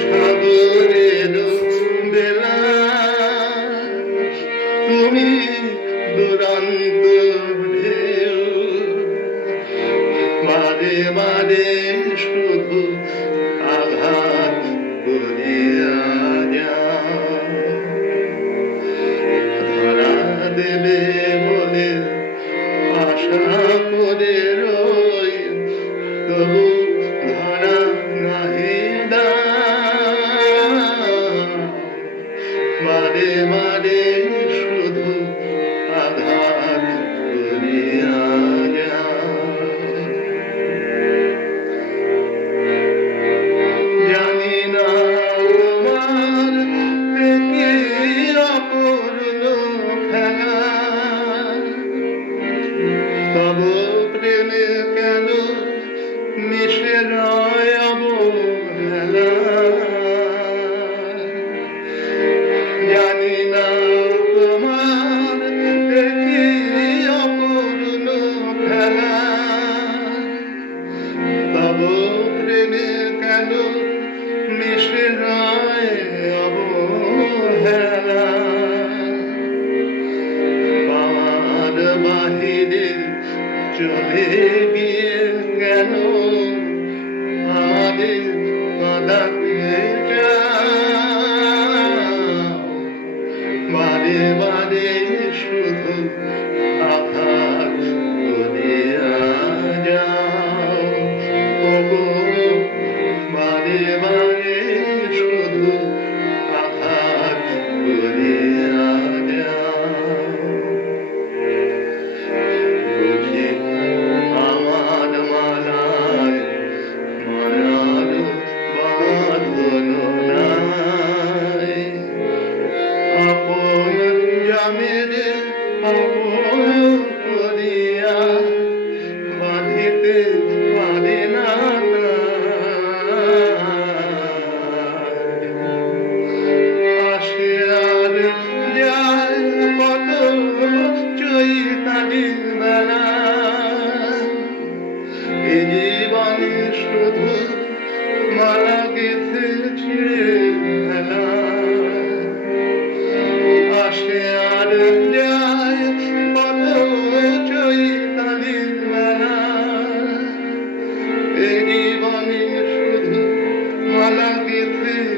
সাগরে ডুব দিলাম তুমি দুরান্ত ঢেউ। মারে মারে শুধু Amen. গেল, মিশে যায় অবহেলা। পার বাহিরে চলে গিয়ে গেল আরে কাদা দিয়ে যা বারে বারে Amen. على مثله